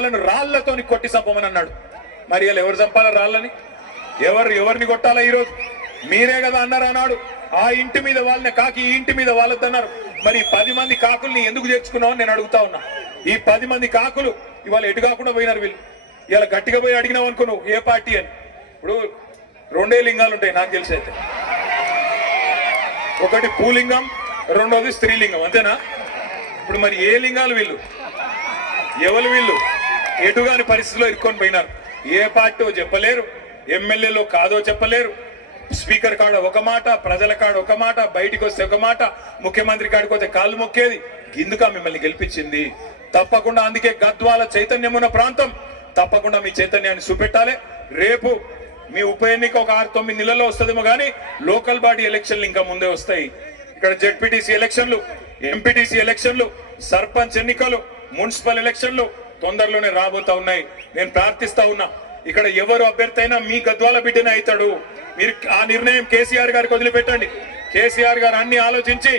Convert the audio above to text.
వాళ్ళను రాళ్లతోని కొట్టి చంపమని అన్నాడు. మరి వీళ్ళు ఎవరు చంపాలా రాళ్ళని? ఎవరిని కొట్టాలా? ఈరోజు మీరే కదా అన్నారు అన్నాడు. ఆ ఇంటి మీద వాళ్ళని కాకి, ఈ ఇంటి మీద వాళ్ళద్దన్నారు. మరి 10 మంది కాకుల్ని ఎందుకు చేర్చుకున్నావు నేను అడుగుతా ఉన్నా. ఈ 10 మంది కాకులు ఇవాళ ఎటు కాకుండా పోయినారు. వీళ్ళు ఇలా గట్టిగా పోయి అడిగినావు అనుకో నువ్వు ఏ పార్టీ అని. ఇప్పుడు 2 లింగాలు ఉంటాయి నాకు తెలిసి అయితే. ఒకటి పూలింగం, రెండోది స్త్రీలింగం, అంతేనా? ఇప్పుడు మరి ఏ లింగాలు వీళ్ళు? ఎవరు వీళ్ళు? ఎటుగాని పరిస్థితిలో ఇరుక్కొని పోయినారు. ఏ పార్టీ చెప్పలేరు, ఎమ్మెల్యేలో కాదో చెప్పలేరు. స్పీకర్ కాడ ఒక మాట, ప్రజల కాడ ఒక మాట, బయటికి వస్తే ఒక మాట, ముఖ్యమంత్రి కాడికి వస్తే కాళ్ళు మొక్కేది. గిందుగా మిమ్మల్ని గెలిపించింది. తప్పకుండా అందుకే గద్వాల చైతన్యం ఉన్న ప్రాంతం. తప్పకుండా మీ చైతన్యాన్ని చూపెట్టాలి. రేపు మీ ఉప ఎన్నిక ఒక 6-9 నెలల్లో వస్తుందేమో కానీ లోకల్ బాడీ ఎలక్షన్లు ఇంకా ముందే వస్తాయి. ఇక్కడ జెడ్పీటీసీ ఎలక్షన్లు, ఎంపీటీసీ ఎలక్షన్లు, సర్పంచ్ ఎన్నికలు, మున్సిపల్ ఎలక్షన్లు తొందరలోనే రాబోతా ఉన్నాయి. నేను ప్రార్థిస్తా ఉన్నా, ఇక్కడ ఎవరు అభ్యర్థి అయినా మీ గద్వాల బిడ్డనే అవుతాడు. మీరు ఆ నిర్ణయం కేసీఆర్ గారికి వదిలిపెట్టండి. కేసీఆర్ గారు అన్ని ఆలోచించి